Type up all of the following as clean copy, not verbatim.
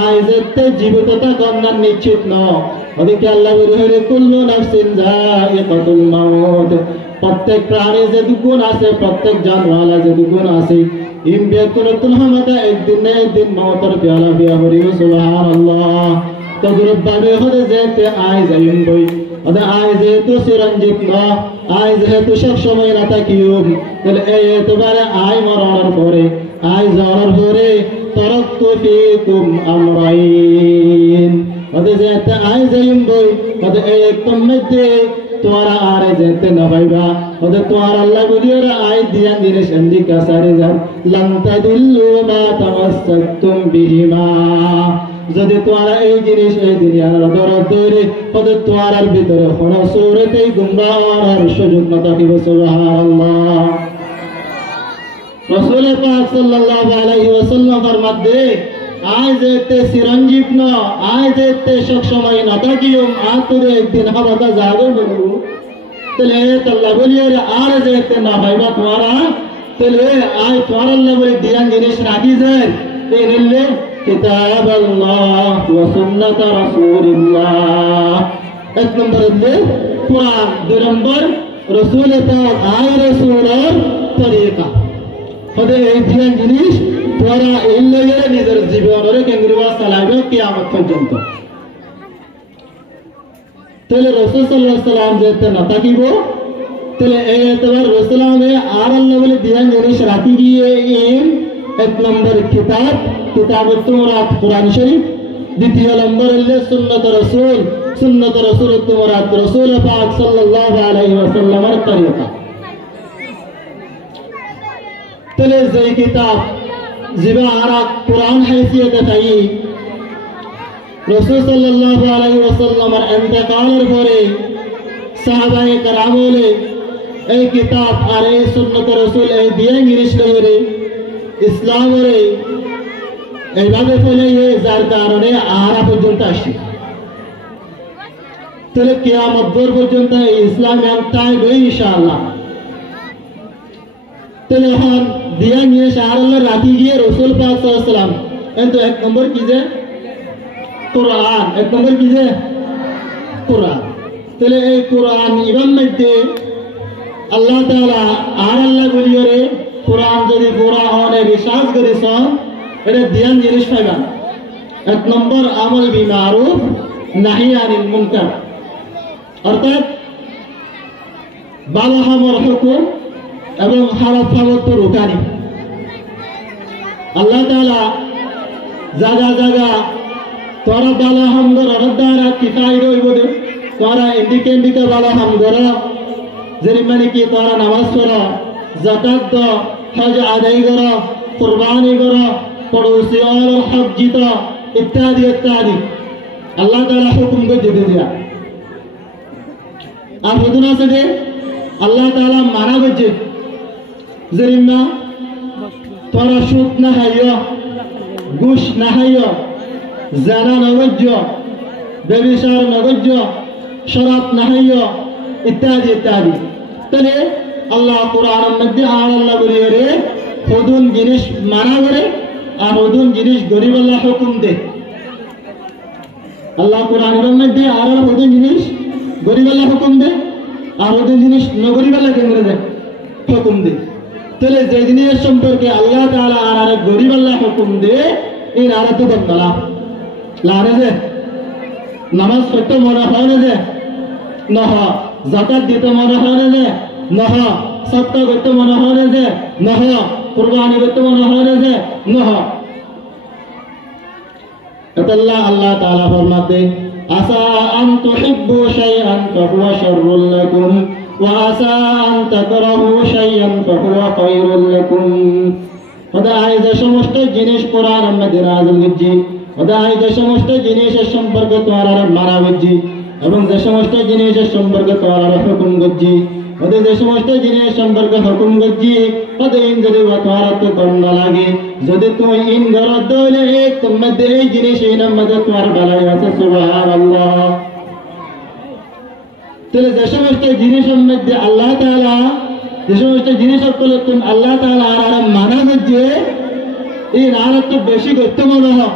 আইজতে জীবিততা কন্যার নিশ্চিত ন ওদিকে আল্লাহ বলে কুল্লু নাফসিন যায়িকাতুল মাউত প্রত্যেক প্রাণী যে গুণ আছে প্রত্যেক জানওয়ালা যে গুণ আছে ইমবে কুনতুল হামাতা একদিন না একদিন মওতের পেয়ালা পিয়া করিব সুবহানাল্লাহ তদরুব ভাবে হতে যেতে আই যাইম বই ওদে আই যেহেতু চিরঞ্জীব ন আই যেহেতু সব সময় না থাকিও তাহলে এই এতবারে আই মরণের পরে আই জনের পরে তরক্তু ফিকুম আমরাইন ওদে যেতে আই যাইম বই ওদে এই একদম মধ্যে তোরা আরে যেতে না ভাইবা ওদে তোর আল্লাহ বলিওরা আই দিয়া জিনিস এন্দি কাসারে যাও লান তাদিল্লু মা তামাসসাকতুম বিহিমা যদি তোরা এই জিনিস এই দুনিয়ার দরদ ধরে ওদে তোরার ভিতরে কোন সূরতেই গুমরাহর সুযোগ না থাকিবে সুবহানাল্লাহ রাসূল পাক সাল্লাল্লাহু আলাইহি ওয়াসাল্লাম ফরমাতে আই যেতে চিরঞ্জীব ন আই যেতে সব সময় না থাকিও আতুরে একদিন হাবাটা যাবে বলু তাহলে আল্লাহ বলিয়ে আর যেতে না ভাইবা তোরা তাহলে আই তোর আল্লাহ বলে দিয়ান জিনিস রাখি যায় এই নিলে কিতাব আল্লাহ ওয়া সুন্নাত রাসূলিল্লাহ এক নম্বর হলো কোরআন দুই নম্বর রাসূল পাক আই রাসূলের তরিকা ওদের এই দিয়ান জিনিস তোরা এই লইয়ে নিজের জীবনের কেন্দ্রীয় চালাইবে কিয়ামত পর্যন্ত তাহলে রাসূল সাল্লাল্লাহু আলাইহি ওয়াসাল্লাম যেতে না থাকিব তাহলে এই এতবার রাসূলামে আর আল্লাহ বলে দিয়ান জিনিস রাখি গিয়ে এক নম্বর কিতাবুত মুরাদ কুরআন শরীফ দ্বিতীয় নম্বর হলো সুন্নাত রাসূল মুরাদ রাসূল পাক সাল্লাল্লাহু আলাইহি ওয়াসাল্লামের তরিকা তাহলে যে কিতাব জিবা আর কুরআন হাইসিয়ত তাই রাসূল সাল্লাল্লাহু আলাইহি ওয়াসাল্লামের ইন্তেকালের পরে সাহাবায়ে কেরাম বলে এই কিতাব আর এই সুন্নাত রাসূল এই দিয়ে জিনিস লইরে ইসলামের এইভাবে ফলে যার কারণে আহারা পর্যন্ত আসে তাহলে কিয়ামত পর্যন্ত ইসলাম থাকবে ইনশাআল্লাহ তাহলে এখন দিয়া নিয়ে শাহরুল্লাহ রাখি গিয়ে রাসূল পাক সাল্লাল্লাহু আলাইহি ওয়াসাল্লাম কিন্তু এক নম্বর কি যে কোরআন এক নম্বর কি যে কোরআন তাহলে এই কোরআন ইমাম মধ্যে আল্লাহ তাআলা আর আল্লাহ বলিয়ে কোরআন যদি পুরা হনে বিশ্বাস করিস এটা ধ্যান জিনিস পাইবা এক নম্বর আমল বিমারুফ নাহি আনিল মুনকার অর্থাৎ ভালো আমল হুকুম এবং খারাপ আমল তো রোকানি আল্লাহ তাআলা জায়গা তোরা ভালো আমল দ্বারা কি ফায়দা হইব দে তোরা এদিকে ভালো আমল যেরি মানে কি তোরা নামাজ পড়ো যাকাত দাও হজ আদায় করো কুরবানি করো পড়োসি और हक जीतो इत्यादि अल्लाह ताला हुक्म को दे दिया आप हुदना से दे अल्लाह ताला माना बजे जरिमा तोरा शुद्ध ना हायो गुश ना हायो जना ना वज्जो बेबिशार ना वज्जो शराब ना हायो इत्यादि तने अल्लाह कुरान मध्य आल्लाह बोलिए रे खुदुन जिनिस माना करे আর ওদুন জিনিস গরিব আল্লাহ হুকুম দে আল্লাহ কোরআনের মধ্যে আর ওদুন জিনিস গরিব আল্লাহ হুকুম দে আর ওদুন জিনিস নগরিব আল্লাহ কেন্দ্রে দে হুকুম দে তাহলে যে জিনিস সম্পর্কে আল্লাহ তাআলা আর গরিব আল্লাহ হুকুম দে এই নারা তো বন্দলা লারে যে নামাজ পড়তে মনে হয় না যে নহ যাকাত দিতে মনে হয় না যে নহ সদকা করতে মনে হয় না যে নহ কুরবানি করতে মনে হয় না যে নহ আল্লাহ তাআলা ফরমাতে আসা আন তুহিব্বু শাইআন ফাহুয়া শাররুল লাকুম ওয়া আসা আন তাকরাহু শাইআন ফাহুয়া খায়রুল লাকুম খোদাই যে সমস্ত জিনিস কোরআনের মধ্যে নাযিল হয়েছে খোদাই যে সমস্ত জিনিসের সম্পর্কে তোমার মানা হয়েছে এবং যে সমস্ত জিনিসের সম্পর্কে তোমার হুকুম হয়েছে ওদের যে সমস্ত জিনিস সম্পর্কে হুকুম করছি ওদের ইন যদি তোমার তো কর্ম লাগে যদি তুমি ইন গরদ দলে এক তোমার এই জিনিস ইন মধ্যে তোমার ভালাই আছে সুবহানাল্লাহ তাহলে যে সমস্ত জিনিসের মধ্যে আল্লাহ তাআলা যে সমস্ত জিনিসের তুমি আল্লাহ তাআলা আর মানা করছে এই নারা তো বেশি করতে মনে হয়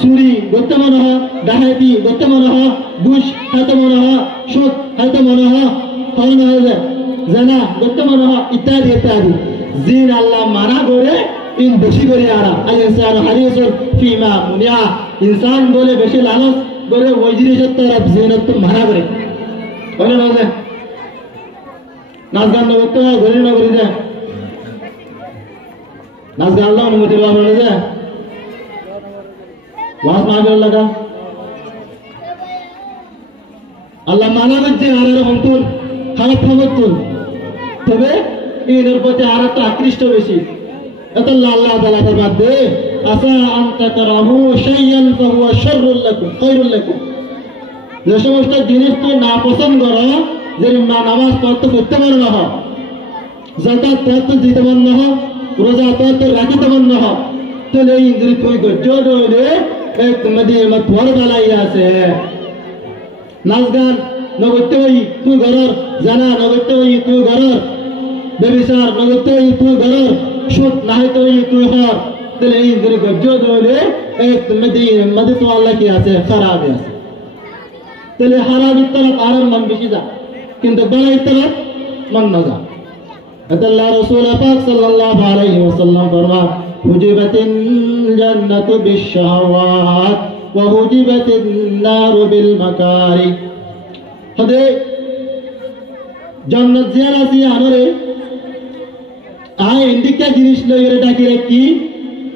চুরি করতে মনে হয়, ডাকাতি করতে মনে হয়, ঘুষ খাইতে মনে হয়, সুদ খাইতে মনে হয়, হয় না হয়ে যায় জানা করতে মনে হয়, ইত্যাদি ইত্যাদি। জিন আল্লাহ মানা করে ইন বেশি করে আরা আল ইনসান হারিসুন ফিমা মুনিয়া, ইনসান বলে বেশি লালচ করে ওই জিনিসের তরফ জিনত মানা করে হয় না যায়। নাচ গান করতে হয়, ঘুরি না ঘুরি যায়, নাচ গান অনুমতি পাওয়া যায়, ওয়াজ মাহফিল লাগা আল্লাহ মানা করছে আর এরকম তুল খারাপ খবর তুল, তবে এর প্রতি আর একটা আকৃষ্ট বেশি। এত আল্লাহ তাআলা বাদ দে আসা আনতা তারাহু শাইয়ান ফাহুয়া শাররুল লাকুম খায়রুল লাকুম, যে সমস্ত জিনিস তুই না পছন্দ করো, যে নামাজ পড়তে করতে পারো না, যাতায়াত পড়তে দিতে পারো না, রোজা পড়তে রাখিতে পারো না, তাহলে এই যদি তুই ধৈর্য ধরে এক মদিনা তোর বেলাই আছে। নাচ গান নগরতে হই তুই ঘরের, জানা নগরতে হই তুই ঘরের, বেবিচার নগরতে হই তুই ঘরের, সুদ না হইতে হই তুই হর, তাহলে এই যদি ধৈর্য ধরে এক মদিনা তো আল্লাহ কি আছে খারাপ আছে, তাহলে হারামের তরফ আর মন বেশি যা, কিন্তু বেলার তরফ মন না যা। আল্লাহ রাসূল পাক সাল্লাল্লাহু আলাইহি ওয়াসাল্লাম ফরমান হুজিবাতিন জান্নাতু বিশ-শাহাওয়াত ওয়া হুজিবাতিন নারু বিল মাকারি, হদে জান্নাত জিয়ার আছে আনরে আয় ইন্ডিকা জিনিস লইরে ডাকি রে কি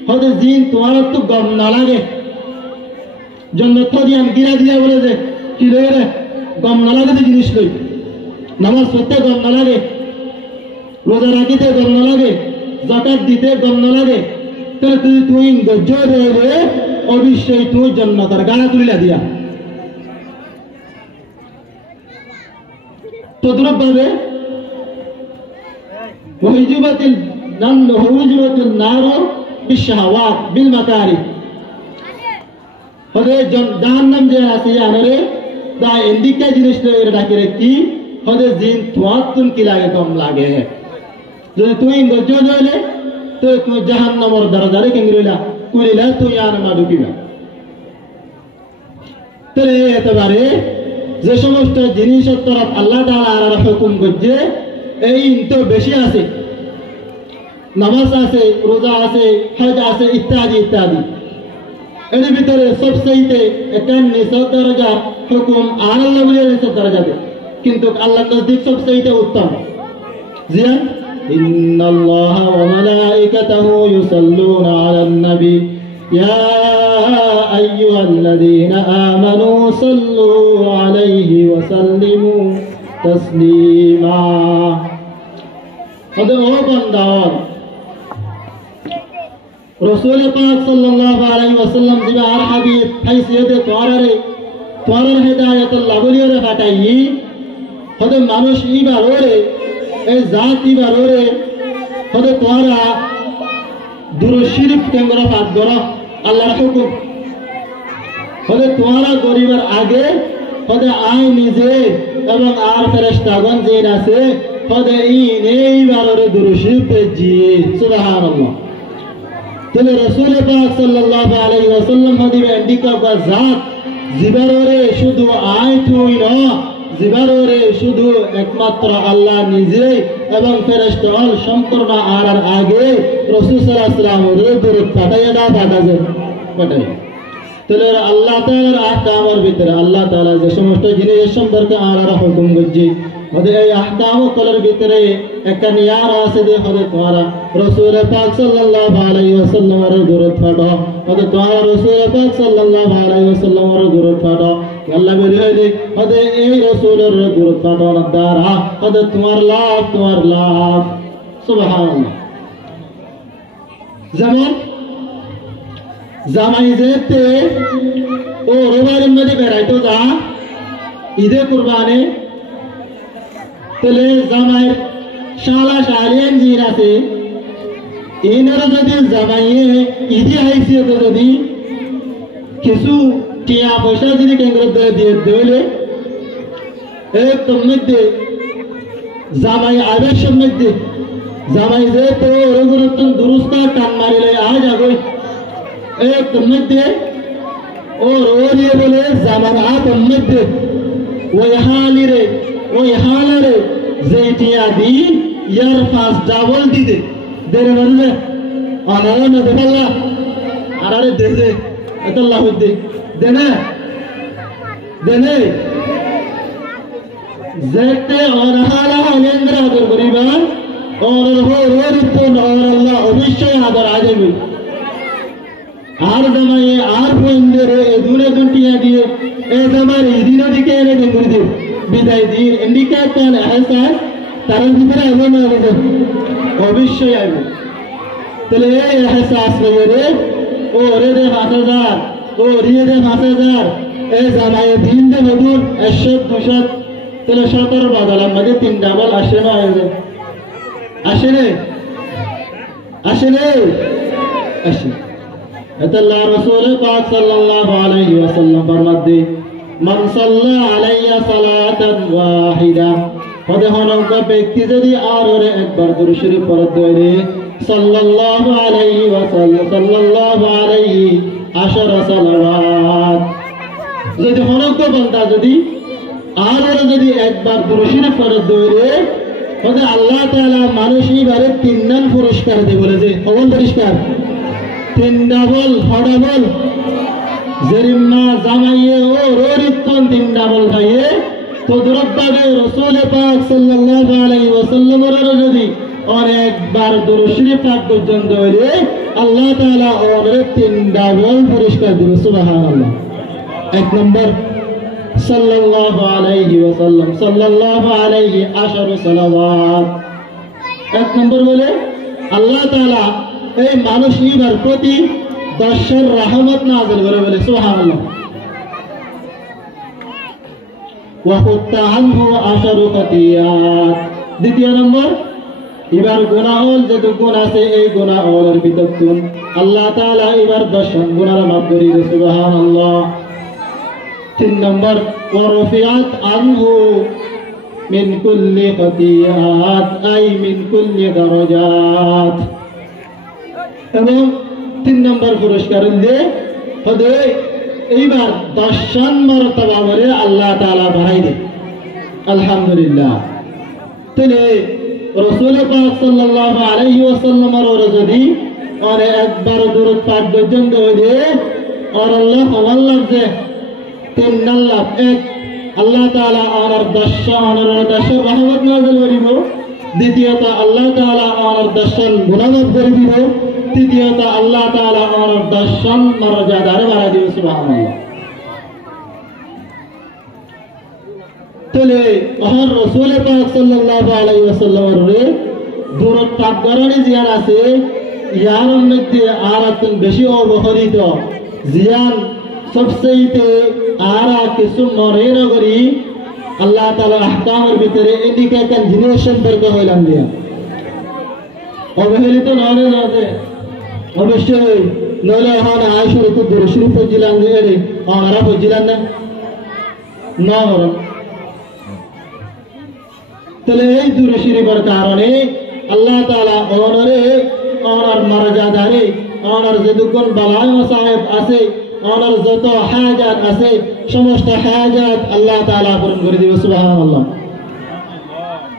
হদে জিন তোমার তো গম না লাগে, জান্নাত তো দিয়ান গিরা দিয়া বলে যে কি লইরে গম না লাগে জিনিস লই, নামাজ পড়তে গম না লাগে, রোজা রাখিতে গম না লাগে, যাকাত দিতে গম না লাগে, তাহলে তুই ধৈর্য ধরে অবশ্যই তুই জান্নাতের গাড়া তুলিলা দিয়া। তদ্রুপ ভাবে হুজুবাতিল নারু বিশ-শাহাওয়াত বিল মাকারি, হদে জাহান্নাম যে আছে আনরে দা ইন্ডিকা জিনিস লইরে ডাকি রে কি হদে জিন তোমার তুন কি লাগে কম লাগে, যদি তুই ধৈর্য ধরলে তো তুই জাহান্নামের দরজারে কেঙ্গিলা কুলিলা তুই আর না ঢুকিবা। তাহলে এতবারে যে সমস্ত জিনিসের তরফ আল্লাহ তাআলা আর হুকুম করছে এই তো বেশি আছে, নামাজ আছে, রোজা আছে, হজ আছে, ইত্যাদি ইত্যাদি। এর ভিতরে সবচেয়ে একান নিচের দরজা হুকুম আর আল্লাহ বলে নিচের দরজাতে, কিন্তু আল্লাহর নজদিক সবচেয়ে উত্তম। জিয়া إن الله وملائكته يصلون على النبي يا أيها الذين آمنوا صلوا عليه وسلموا تسليما। هذا هو بندار رسول پاک صلى الله عليه وسلم جب آر حبیب حیثیت توارر ہدایت اللہ بلیور فاتحی هذا মানুষ ইবার ওরে এই জাতি বারোরে হদে তোরা দুরূদ শরীফ কেঙ্গরা পাঠ করো আল্লাহর হুকুম, হদে তোরা গরিবের আগে হদে আয় নিজে এবং আর ফেরেশতাগণ যে আছে হদে এই বারোরে দুরূদ শরীফ পেজি সুবহানাল্লাহ। তাহলে রাসূল পাক সাল্লাল্লাহু আলাইহি ওয়াসাল্লাম হদে ইন্ডিকা বা জাত জিবারোরে শুধু আয় তুই না, জিবারোরে শুধু একমাত্র আল্লাহ নিজে এবং ফেরেশতাগণ সম্পূর্ণ আর আগে রাসূল সাল্লাল্লাহু আলাইহি ওয়াসাল্লামের দরুদ পাঠায় না পাঠায়। তাহলে আল্লাহ তাআলার আহকামের ভিতরে আল্লাহ তাআলা যে সমস্ত জিনিস সম্পর্কে আর হুকুম করছে হদে এই আহকাম কলার ভিতরে একটা নিয়ার আছে যে হদে তোমরা রাসূল পাক সাল্লাল্লাহু আলাইহি ওয়াসাল্লামের দরুদ পাঠাও, হদে তোমরা রাসূল পাক সাল্লাল্লাহু আলাইহি ওয়াসাল্লামের দরুদ পাঠাও। আল্লাহ বলে হদে এই রাসূলের দরুদ পাঠানোর দ্বারা হদে তোমার লাভ সুবহানাল্লাহ। যেমন জামাই যেতে ও রোবারের মধ্যে বেড়াইতো যা ঈদে কুরবানে, তাহলে জামাইয়ের শালা শালিয়ান জিন আছে এনারা যদি জামাইয়ে ঈদে হাইসিয়ত যদি কিছু টিয়া পয়সা যদি কেন্দ্র দিয়ে দিলে এক মধ্যে জামাই আবেশের মধ্যে জামাই যে তো ওরগুলো দুরুস্তা টান মারিলে আজ আগে এক মধ্যে और ये बोले जमानात मध्य ওই হালারে যেটিয়া দি ইয়ার পাঁচ ডাবল দিতে দেরে বলবে অনারে না দেখাল্লা আরে দে এত লাভ দে দেনে দেনে যেতে অনহালা অনেন্দ্র আদর করিবার और हो रोरितन और अल्लाह अवश्य आदर आ जाए आर दमाए आर फोंदे रे दुने दुंटिया दिए ए दमारे इदिनो दिके रे गुरु दे विदाय दी इंडिका कान एहसास तरल भीतर आवे ना रे अवश्य आवे तले एहसास रे ओ रे दे 5000 ओ रे दे 5000 ए जमाए दिन दे मधुर अशद दुशद तले 17 बदला मध्ये 3 डबल আসে না आवे আসেনে আসে আল্লাহ রাসূল পাক সাল্লাল্লাহু আলাইহি ওয়াসাল্লাম ফরমাতে মান সাল্লা আলাইয়া সালাতান ওয়াহিদা পদে হনক ব্যক্তি যদি আর ওরে একবার দরুদ শরীফ পড়ে দেয় সাল্লাল্লাহু আলাইহি ওয়াসাল্লাম সাল্লাল্লাহু আলাইহি 10 সালাওয়াত যদি হনক বান্দা যদি আর ওরে যদি একবার দরুদ শরীফ পড়ে দেয় তবে আল্লাহ তাআলা মানুষই বারে 3 নং পুরস্কার দেবে বলে যে কবল পুরস্কার 3 ডাবল হডাবল জরিমা জামাইয়ে ও রোরিতন 3 ডাবল ভাইয়ে তো দরবারে রাসূল পাক সাল্লাল্লাহু আলাইহি ওয়াসাল্লাম এর যদি আর একবার দরুদ শরীফ পাঠ পর্যন্ত হইলে আল্লাহ তাআলা ওর 3 ডাবল পুরস্কার দেবে সুবহানাল্লাহ এক নম্বর সাল্লাল্লাহু আলাইহি ওয়াসাল্লাম সাল্লাল্লাহু আলাইহি 10 সালাওয়াত এক নম্বর বলে আল্লাহ তাআলা এই মানুষের প্রতি 10 রহমত নাযিল করে বলে সুবহানাল্লাহ ওয়া হুত্তা আনহু 10 খাতিয়াত দ্বিতীয় নম্বর এবার গুনাহল যে গুণ আছে এই গুনাহলের বিতক্তুন আল্লাহ তাআলা এবার 10 গুনাহ মাফ করে দিবে সুবহানাল্লাহ 3 নম্বর ورفعت عنه من كل خطيئات أي من كل درجات এবং 3 নম্বর পুরস্কার দিয়ে হদে এইবার 10 মর্তবা বলে আল্লাহ তাআলা বাড়াই দেয় আলহামদুলিল্লাহ তাহলে রাসূল পাক সাল্লাল্লাহু আলাইহি ওয়াসাল্লাম এর যদি আর একবার দরুদ পাঠ পর্যন্ত হয়ে আর আল্লাহ যে 3 আল্লাহ এক আল্লাহ তাআলা আর 10 রহমত নাযিল করিব দ্বিতীয়ত আল্লাহ তাআলা আর 10 গুনাহ মাফ করে দিব তৃতীয়ত আল্লাহ তাআলা আর 10 মর্যাদা বাড়াই দিবে সুবহানাল্লাহ তাহলে আর রাসূল পাক সাল্লাল্লাহু আলাইহি ওয়াসাল্লামের দরুদ পাঠ করারই জিয়ার আছে ইয়ার মধ্যে আর একটু বেশি অবহরিত জিয়ান সবচেয়ে আরা কিছু মনে নগরী আল্লাহ তাআলার আহকামের ভিতরে এদিকে একটা জিনিস সম্পর্ক হইলাম দিয়া অবহেলিত নয় যে অবশ্যই নইলে এখন আয়সুর তো দরুদ শরীফ পড়ছিলাম যে রে আমরা পড়ছিলাম না হরম তাহলে এই দরুদ শরীফের কারণে আল্লাহ তাআলা ওনার মর্যাদারে ওনার যে দুগুণ বালাই সাহেব আছে ওনার যত হাজাত আছে সমস্ত হাজাত আল্লাহ তাআলা পূরণ করে দিবে সুবহানাল্লাহ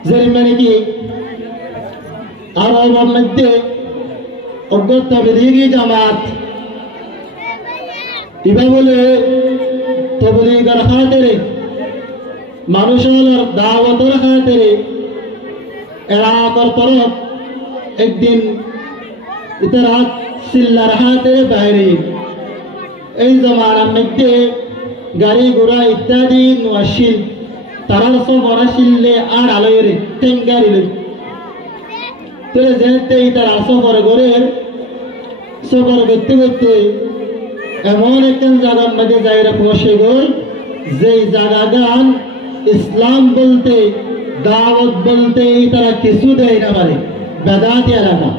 যেই মানে কি আরবের মধ্যে অজ্ঞত তাবলীগী জামাত ইবা বলে তাবলীগের খাতিরে মানুষের দাওয়াতের খাতিরে এলাকার তরফ একদিন ইতরাত সিল্লার হাতে বাইরে এই জমানার মধ্যে গাড়ি ঘোড়া ইত্যাদি নোয়াশিল তারার সব বরাশিলে আর আলোয় টেঙ্গারিলে তোরে যেতে তার সফর ঘরের সফর করতে করতে এমন একটা জায়গার মধ্যে যাইরা পৌঁছে গেল যেই জায়গা গান ইসলাম বলতে দাওয়াত বলতে তারা কিছু দেয় না পারে বেদাতি এলাকা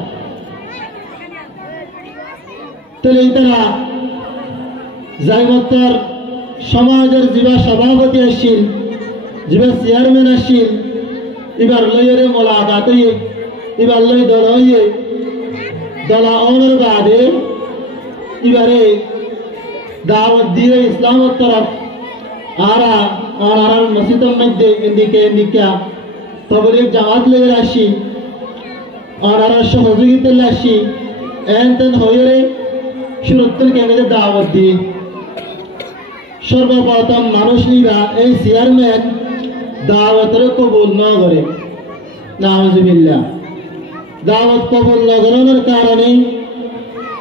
তাহলে তারা যাইবত্তর সমাজের যিবা সভাপতি আসছিল যিবা চেয়ারম্যান আসছিল এবার লইরে মোলাকাত হইয়ে এবার লই দল হইয়ে দলা অনর বাদে এবারে দাওয়াত দিয়ে ইসলামের তরফ আরা আর মসজিদের মধ্যে এদিকে তবলিগ জামাত লেগে আসি আর সহযোগিতা আসি এন হয়ে শুরুত্তর কেন্দ্রে দাওয়াত দিয়ে সর্বপ্রথম মানুষরা এই চেয়ারম্যান দাওয়াতের কবুল ন করে নাউজুবিল্লাহ দাওয়াত কবুল ন করার কারণে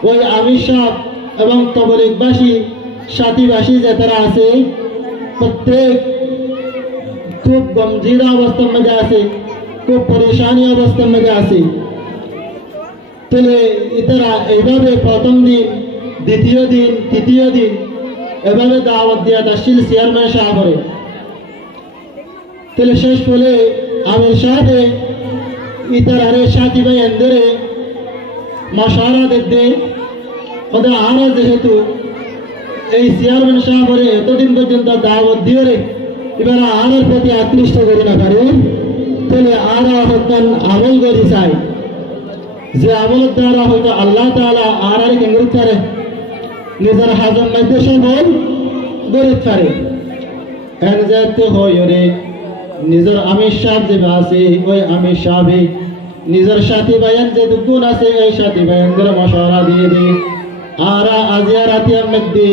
ওই আমির সাহেব এবং তবলিগবাসী সাথীবাসী যারা আছে প্রত্যেক খুব গম্ভীর অবস্থার মধ্যে আছে খুব পরেশানি অবস্থার মধ্যে আছে তাহলে এরা এইভাবে প্রথম দিন দ্বিতীয় দিন তৃতীয় দিন এভাবে দাওয়াত দিয়া আসছিল চেয়ারম্যান সাহেবরে তাহলে শেষ ফলে আমির সাহেবে ইতারে সাথী ভাই এন্দরে মশারা দিতে ওদের আরো যেহেতু এই চেয়ারম্যান সাহেবরে এতদিন পর্যন্ত দাওয়াত দিয়ে রে এবার আরের প্রতি আকৃষ্ট করে না পারে তাহলে আরা হতেন আমল করে চাই যে আমলের দ্বারা হয়তো আল্লাহ তাআলা আর কেন্দ্র করে নিজের হাজম মধ্যে সফল গড়ে পারে এন যাতে হয় রে নিজের আমির সাহেব যে আছে ওই আমির সাহেব নিজের সাথী ভাইয়ান যে দুগুণ আছে এই সাথী ভাইয়ানদের মশারা দিয়ে দিই আরা আজিয়া রাতিয়ার মধ্যে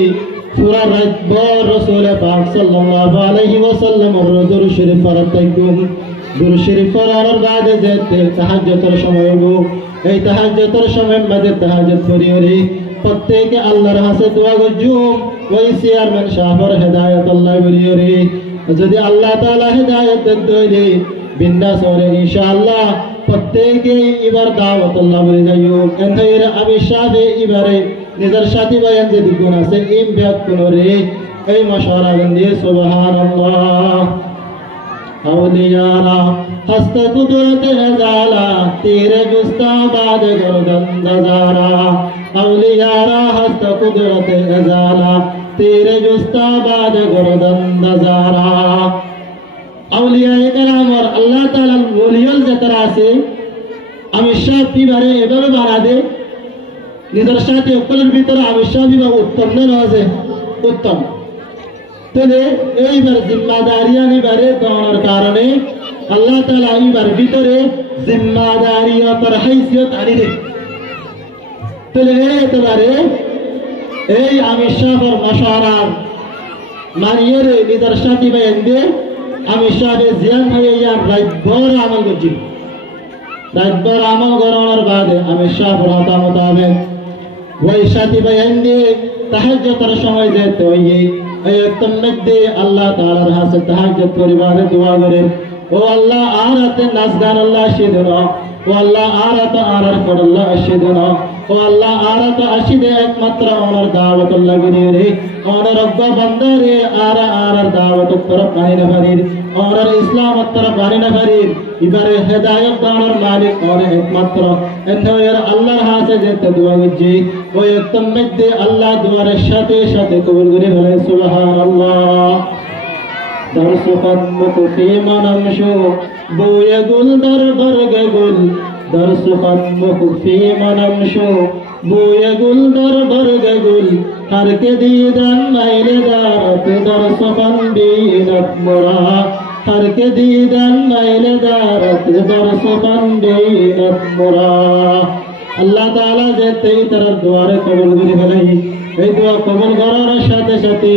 পুরা রাত ভর রাসূল পাক সাল্লাল্লাহু আলাইহি ওয়াসাল্লামের দরুদ শরীফ পড়তে থাকুন দরুদ শরীফ পড়ার বাদে যেতে তাহাজ্জুদের সময় হলো এই তাহাজ্জুদের সময় মধ্যে তাহাজ্জুদ করিওরে প্রত্যেকে আল্লাহর কাছে দোয়া করজুম ওই চেয়ারম্যান সাহেবের হেদায়েত আল্লাহ করিওরে যদি আল্লাহ তাআলা হেদায়েত দেয় বিন্দাস করে ইনশাআল্লাহ প্রত্যেকে এবার দাওয়াত আল্লাহ বলে যাইও এর আমির সাহেব এবারে নিজের সাথী ভাইয়ান যে দুগুণ আছে ইম ব্যাক করে এই মশারা দিয়ে সুবহানাল্লাহ আউলিয়ারা হস্ত কুদরতে জালা তেরে গুস্তাবাদ গর্দন নজারা আউলিয়ারা হস্ত কুদরতে জালা তেরে গুস্তাবাদ গর্দন নজারা আউলিয়ায়ে কেরাম আর আল্লাহ তাআলার ওলিয়াল যারা আছে আমি সব বিবারে এভাবে বাড়া দে নিজের সাথে অকলের ভিতরে আমির সাহেব উত্তম নয় উত্তম তাহলে এইবার জিম্মাদারিয়া নিবারে দেওয়ার কারণে আল্লাহ তাআলা এইবার ভিতরে জিম্মাদারিয়তের হাইসিয়ত আনি দে তাহলে একেবারে এই আমির সাহেবের মশারার মানিয়ে রে নিজের সাথী ভাইয়ান দিয়ে আমির সাহেবের জিয়ান ভাইয়া রাতভর আমল করছি রাতভর আমল করানোর বাদে আমির সাহেবের হতা মোতাবেক ওই সাথী ভাইয়ান দিয়ে তাহাজ্জুদের সময় যেতে হইয়ে এই একদম মধ্যে আল্লাহ তাআলার কাছে তাহাজ্জুদ পরিবারে দোয়া করে ও আল্লাহ আর হাতে নাচ গান আল্লাহ শিদন ও আল্লাহ আর হাতে আর পড় আল্লাহ শিদন ও আল্লাহ আর হাতে আসিদে একমাত্র ওনার দাওয়াত আল্লাহ গিয়ে রে ওনার রব্ব বান্দারে আর দাওয়াত তরফ পানি না পারির ওনার ইসলাম তরফ পানি না পারির এবারে হেদায়েত ওনার মালিক ওর একমাত্র এর আল্লাহর কাছে যেতে দোয়া করছি ওই একদম মধ্যে আল্লাহ দুয়ারের সাথে সাথে কবুল করে বলে সুবহানাল্লাহ দরস খতমত ফি মানমশু বুয়ে গুল দরবার গুল দরস খতমত ফি মানমশু বুয়ে গুল দরবার গুল হর কে দিদান মাইলে দারত দরস খন্দিনত মুরা হর কে দিদান মাইলে দারত দরস খন্দিনত মুরা আল্লাহ তাআলা যেতে তার দুয়ারে কবুল করে বলে এই দোয়া কবুল করার সাথে সাথে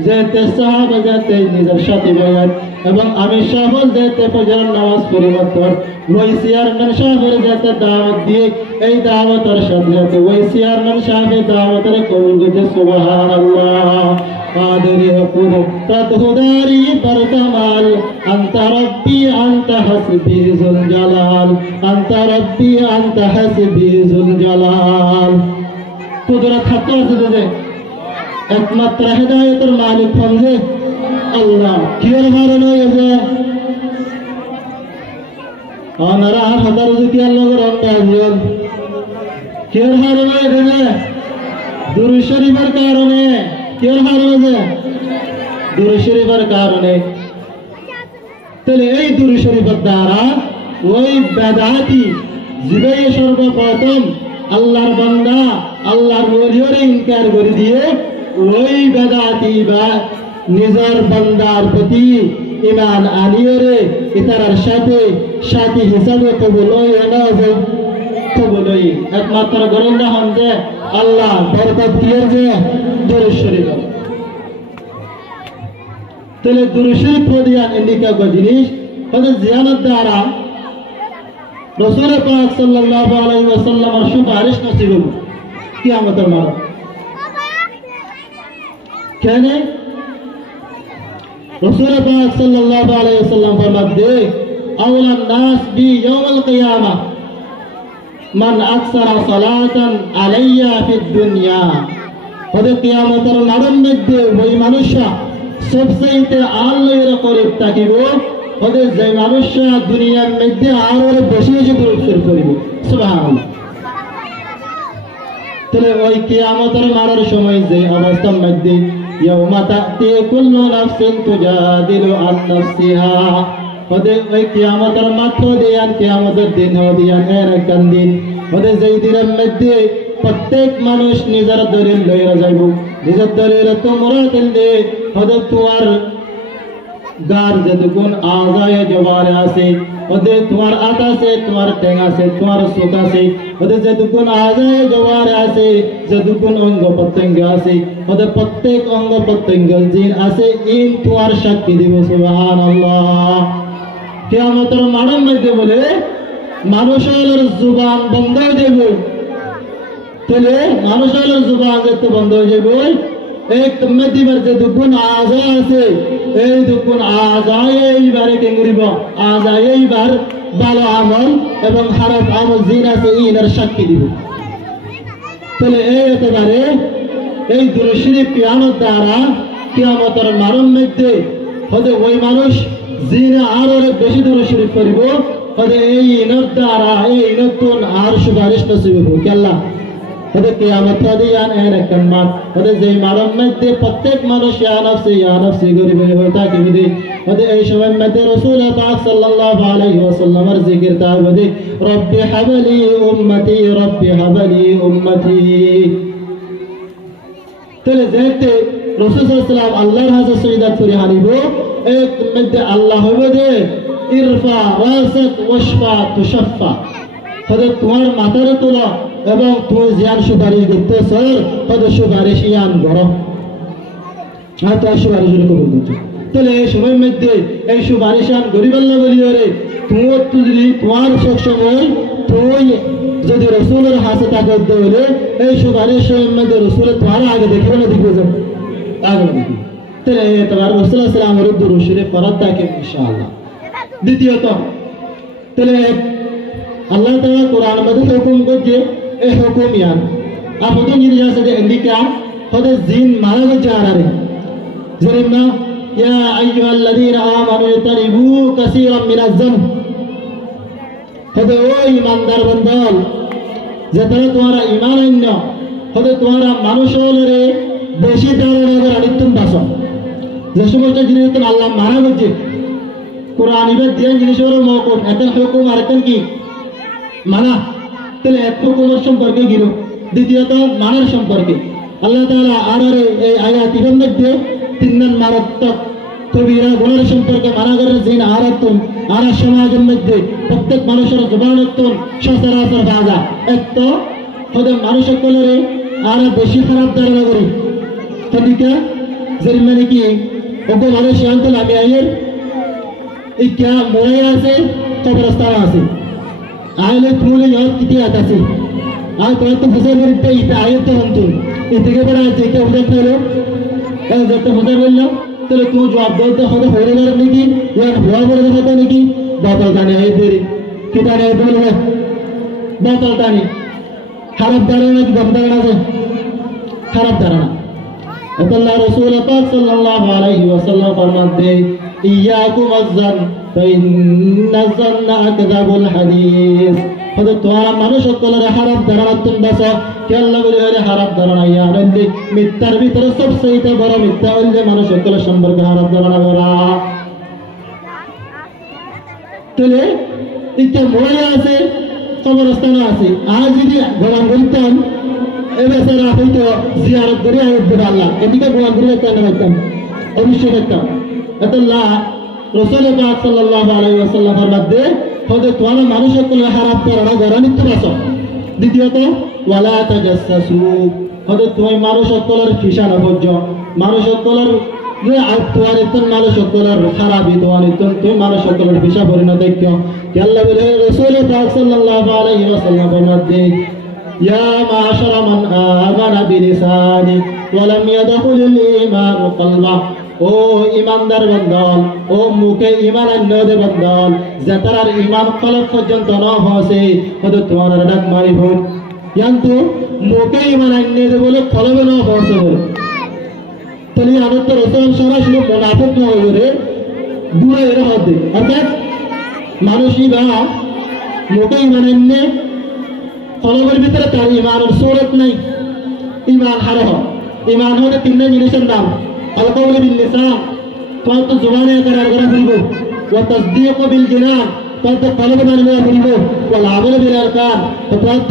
যেতে সাহাবা যেতে নিজের সাথী ভাইয়ান এবং আমি সাহেব যেতে ফজর নামাজ পরিবর্তন ওই চেয়ারম্যান সাহেবের যেতে দাওয়াত দিয়ে এই দাওয়াতের সাথে সাথে ওই চেয়ারম্যান সাহেবের দাওয়াতের কবুল করতে সুবহানাল্লাহ قادر قدرت خداری پر کمال انت ربی انت حسبی ذو الجلال انت ربی انت حسبی ذو الجلال قدرت حتی আছে একমাত্র হেদায়েতের মালিক হচ্ছে আল্লাহ কির কারণে হয়েছে ওনারা হাজার যদি আল্লাহর আন্দাজ কির কারণে হয়েছে দুরূদ শরীফের কারণে কির কারণে দুরূদ শরীফের কারণে তাহলে এই দুরূদ শরীফের দ্বারা ওই বেদাতি জীবে সর্বপ্রথম আল্লাহর বান্দা আল্লাহর ওলিরে ইনকার করে দিয়ে ওই বেদাতি বা নিজের বান্দার প্রতি ইমান আনিয়রে ইতারার সাথে সাথী হিসাবে কবুল ওই এনাজে কবুল ওই একমাত্র গরন্দা হন যে আল্লাহ বরকত দিয়ে যে দরুদ শরীফ তাহলে দরুদ শরীফ পড়িয়ান ইন্ডিকা গো জিনিস ওদের জিয়ারত দ্বারা রাসূল পাক সাল্লাল্লাহু আলাইহি ওয়াসাল্লামের সুপারিশ নসিব হবে কিয়ামতের মাঠ কেন রাসূল পাক সাল্লাল্লাহু আলাইহি ওয়াসাল্লাম ফরমাতে আওলান নাস বি ইয়াউমুল কিয়ামা মান আকসারা সালাতান আলাইয়া ফিদ দুনিয়া ওদের কিয়ামতের মাঠের মধ্যে ওই মানুষরা সবচেয়ে আল্লাহর করিব থাকিব ওদের যে মানুষরা দুনিয়ার মধ্যে আরো বেশি বেশি দরুদ শরীফ পড়িব সুবহানাল্লাহ তাহলে ওই কিয়ামতের মাঠের সময় যে অবস্থার মধ্যে ইয়াউমা তাতি কুল্লু নাফসিন তুজাদিলু আন নাফসিহা ওদের ওই কিয়ামতের মাঠ দিয়ান কিয়ামতের দিন দিয়ান এর একখান দিন ওদের যেই দিনের মধ্যে প্রত্যেক মানুষ নিজের দলিল লইয়া যাইব নিজের দলিল তোমরা দিলে ওদের তোমার গার যেটুকুন আজায় জবারে আছে ওদের তোমার আত আছে তোমার ঠ্যাং আছে তোমার চোখ আছে ওদের যেটুকুন আজায় জবারে আছে যেটুকুন অঙ্গ প্রত্যঙ্গ আছে ওদের প্রত্যেক অঙ্গ প্রত্যঙ্গ জিন আছে ইন তোমার সাক্ষী দিব সুবহানাল্লাহ কিয়ামতের মাঠের মধ্যে বলে মানুষের জুবান বন্ধ হয়ে যাবে তাহলে মানুষের জুবান যেতে বন্ধ হয়ে যাবে एक मध्य जो दुगुण आजा से दुगुण आजाए এইবারে কে করিব আজায় এইবার ভালো আমল এবং খারাপ আমল জিনা সে ইনার সাক্ষী দিব তাহলে এই একেবারে এই দরুদ শরীফ কিয়ামত দ্বারা কিয়ামতের মারণ মধ্যে হতে ওই মানুষ জিনা আরো বেশি দরুদ শরীফ করিব হতে এই ইনার দ্বারা এই নতুন আর সুপারিশ নসিব হবে কি আল্লাহ ওদের কিয়ামত দিয়ান এর একখান মাঠ ওদের যেই মাঠের মধ্যে প্রত্যেক মানুষ ইয়া নাফসি গরিব হয়ে থাকে বুঝি ওদের এই সময়ের মধ্যে রাসূল পাক সাল্লাল্লাহু আলাইহি ওয়াসাল্লামের জিকির তা বুঝি রব্বি হাবলি উম্মতি তাহলে যেতে রাসূল সাল্লাল্লাহু আল্লাহর হাজর সৈয়দাত করে হারিব এক মধ্যে আল্লাহ হইব যে ইরফা রাসাক ওয়াশফা তুশফা ওদের তোমার মাথার তোলা এবং তুমি জিয়ান সুপারিশ করতেছ তাদের সুপারিশ ইয়ান করো আর তার সুপারিশ কবুল করছো তাহলে এই সময়ের মধ্যে এই সুপারিশ ইয়ান গরিবাল্লা বলি রে তুমি যদি তোমার সবসময় তুমি যদি রসুলের হাতে তাকে হলে এই সুপারিশ সময়ের মধ্যে রসুলের তোমার আগে দেখবে না দেখবে যাবে আগে দেখবে তাহলে তোমার রসুল সালামের দরুদ শরীফ পড়া থাকে ইনশাআল্লাহ দ্বিতীয়ত তাহলে আল্লাহ তাআলা কোরআন মধ্যে হুকুম করছে এই হুকুম ইয়ান আপনি জিনিস আছে যে ইন্ডিকা হতে জিন মারা গেছে আরে জরিমনা ইয়া আইয়ুহাল্লাযীনা আমানু তারিবু কাসীরাম মিনাজ যানব হতে ওই ইমানদার বন্ধল যে তারা তোমারা ঈমান আন্য হতে তোমারা মানুষ হলে বেশি ধারণা আনিতুম বাসন যে সমস্ত জিনিস আল্লাহ মারা গেছে কোরআন ইবাদ দিয়ে জিনিসের মকন এখন হুকুম আর এখন কি মানা তাহলে এক হুকুমের সম্পর্কে গিরো দ্বিতীয়ত মানার সম্পর্কে আল্লাহ তাআলা আর এই আয়াত ইবের মধ্যে তিনজন মারাত্মক কবিরা গুণের সম্পর্কে মানা করে জিন আরাতুন আর সমাজের মধ্যে প্রত্যেক মানুষের জবানত্তন সচরাচর বাজা এক তো হতে মানুষ সকলের আর বেশি খারাপ ধারণা করি তদিকে জরিমানে কি ওকে মানুষ আনতেন আমি আইয়ের ইকা মোড়াই আছে কবরস্থান আছে আইলে ফুলে ইয়াত কিতি আতাছে আর তো তো ফসল করতে ইতা আয়াত হন্তু এদিকে বড় আছে এটা উঠে ফেলো এই যত ফসল বললো তাহলে তুই জবাব দিতে হবে হরে না নাকি ইয়ার ভয় বড় কথা নাকি বাতাল টানে এই দেরি কি টানে বলবে বাতাল টানে খারাপ ধারণা কি গম ধারণা আছে খারাপ ধারণা আল্লাহ রাসূল পাক সাল্লাল্লাহু আলাইহি ওয়াসাল্লাম ফরমাতে ইয়াকুম আয-যান ফাইন্না আয-যান্না আকযাবুল হাদিস হযরত তোমরা মানুষ সকলের খারাপ ধারণা তুমি বাঁচো কে আল্লাহ বলে হলে খারাপ ধারণা ইয়ারলি মিথ্যার ভিতরে সবচেয়ে বড় মিথ্যা হলে মানুষ সকলের সম্পর্কে খারাপ ধারণা করা তাহলে ইচ্ছা মোড়ে আছে কবরস্থানে আছে আজ যদি গোলাম বলতাম বেচারা হয়তো জিয়ারত করে আইতে পারলা এদিকে গোয়া ঘুরে কেন পাইতাম অবশ্যই পাইতাম এতল্লাহ রাসূল পাক সাল্লাল্লাহু আলাইহি ওয়াসাল্লামের মধ্যে হতে তোমরা মানুষের কোন খারাপ করা গরানিত বাসো দ্বিতীয়ত ওয়ালা তাজাসসু হতে তুমি মানুষের কোলের ফিসানো হজ্জ মানুষের কোলের যে আত্মার ইতন মানুষের কোলের খারাপই তোমার ইতন তুমি মানুষের কোলের ফিসা পরিণত দেখো আল্লাহ বলে রাসূল পাক সাল্লাল্লাহু আলাইহি ওয়াসাল্লামের মধ্যে ইয়া মাশারা মান আমানা বিলিসানি ওয়া লাম ইয়াদখুলুল ঈমানু কলবা ও ইমানদার বন্ধন ও মুখে ইমান আনন্দে বন্ধন যাতার ইমান কলব পর্যন্ত ন হসে হতে তোমার ডাক মারিব কিন্তু মুখে ইমান আনন্দে বলে কলবে ন হসে তাহলে আমার তো রাসূল সরাসরি মুনাফিক না হয়ে দূরে এর মধ্যে অর্থাৎ মানুষই বা মুখে ইমান আনন্দে কলবের ভিতরে তার ইমানের সূরত নাই ইমান হারাহ ইমান হতে তিনটা জিনিসের নাম القول باللسان فانت زبانه قرار فريبو والتصديق بالجنان فانت قلب من الله فريبو والعمل بالاركان فانت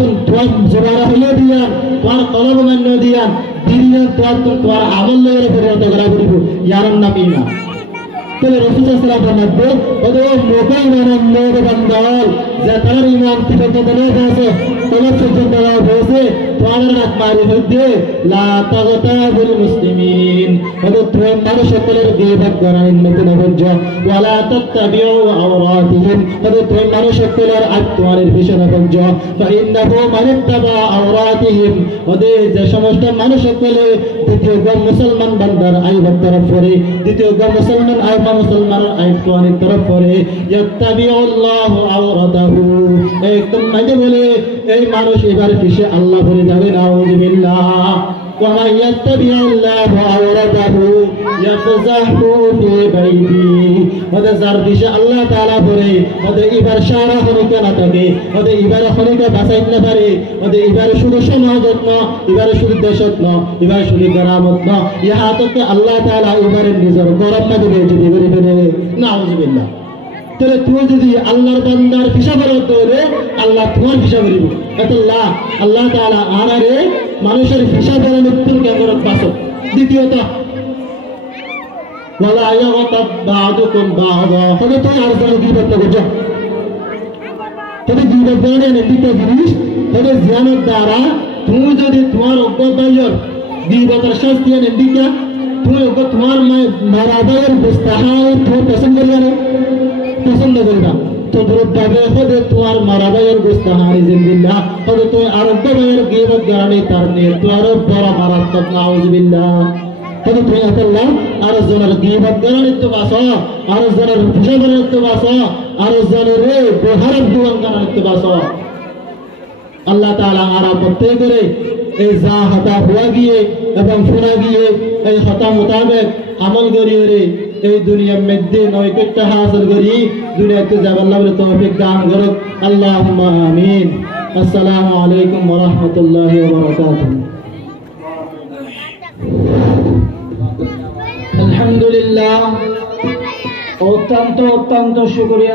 زبانه هي ديان فان قلب من الله ديان ديان فانت عمل له فريبو يارن نبينا তাহলে রাসূল সাল্লাল্লাহু আলাইহি ওয়াসাল্লাম বলেন ওদের মোবাইল নামের বান্দাল যাতার ইমান থেকে তদনে আছে তোমার পর্যন্ত হয়েছে তোমার আত্মার মধ্যে লা তাগতাবুল মুসলিমিন ওদের তুমি মানুষের গীবত করার মতো নবজ ওয়ালা তাত্তাবিউ আওরাতিহিম ওদের তুমি মানুষের আত্মার পিছনে বঞ্জ ফাইন্নাহু মান ইত্তাবা আওরাতিহিম ওদের যে সমস্ত মানুষের দ্বিতীয় মুসলমান বান্দার আইবত তরফ করে দ্বিতীয় মুসলমান আইব মুসলমান আইফানের তরফ করে ইয়াত্তাবিউল্লাহু আওরাতাহু একদম মাঝে বলে এই মানুষ এবার পিছে আল্লাহ বলে যাবে নাউযুবিল্লাহ ওয়া মান ইয়াত্তাবিউল্লাহু আওরাতাহু ইয়াফজাহু ফি বাইতি ওদের যার পিছে আল্লাহ তাআলা বলে ওদের এবার সারা হরিকা না থাকে ওদের এবার হরিকা বাঁচাইতে না পারে ওদের এবার শুধু সমাজত না এবার শুধু দেশত না এবার শুধু গ্রামত না ইহা তো আল্লাহ তাআলা এবার নিজের গরম না দিবে যদি করে নাউযুবিল্লাহ তাহলে তুই যদি আল্লাহর বান্দার হিসাবের ধরে আল্লাহ তোমার হিসাব করিব এতল্লাহ আল্লাহ তাআলা আনারে মানুষের হিসাবের মৃত্যুর কেমন পাশো দ্বিতীয়ত ওয়ালা ইয়াগতাব বা'দুকুম বা'দা তবে তুই আর যারা গীবত করছো তবে গীবত করে দ্বিতীয় জিনিস তবে জিয়ানত দ্বারা তুমি যদি তোমার অজ্ঞতায়র গীবতের শাস্তি এনে দিকা তুমি তোমার মারাদায়ের মুস্তাহাব তুমি পছন্দ করবে পছন্দ করবা তো ভাবে হতে তোমার মারাদায়ের গুস্তাহানি জিন্দিল্লাহ হতে তুমি আরব্য ভাইয়ের গীবত গানি তার নিয়ে তো আরো বড় মারাত্মক নাউযুবিল্লাহ হতে তুমি আল্লাহ আর জনের গীবত গানি তো বাসো আর জনের হিসাবের তো বাসো আর জনের বহারত দুয়ান গানি তো বাসো আল্লাহ তাআলা আরা প্রত্যেক করে এই যা হতা হুয়া গিয়ে এবং শোনা গিয়ে এই হতা মোতাবেক আমল করিয়ে রে এই দুনিয়ার মধ্যে নৈকট্য হাসিল করি দুনিয়াতে যাবার বলে তৌফিক দান করুক আল্লাহুম্মা আমিন আসসালামু আলাইকুম ওয়া রাহমাতুল্লাহি ওয়া বারাকাতুহু আলহামদুলিল্লাহ অত্যন্ত শুকরিয়া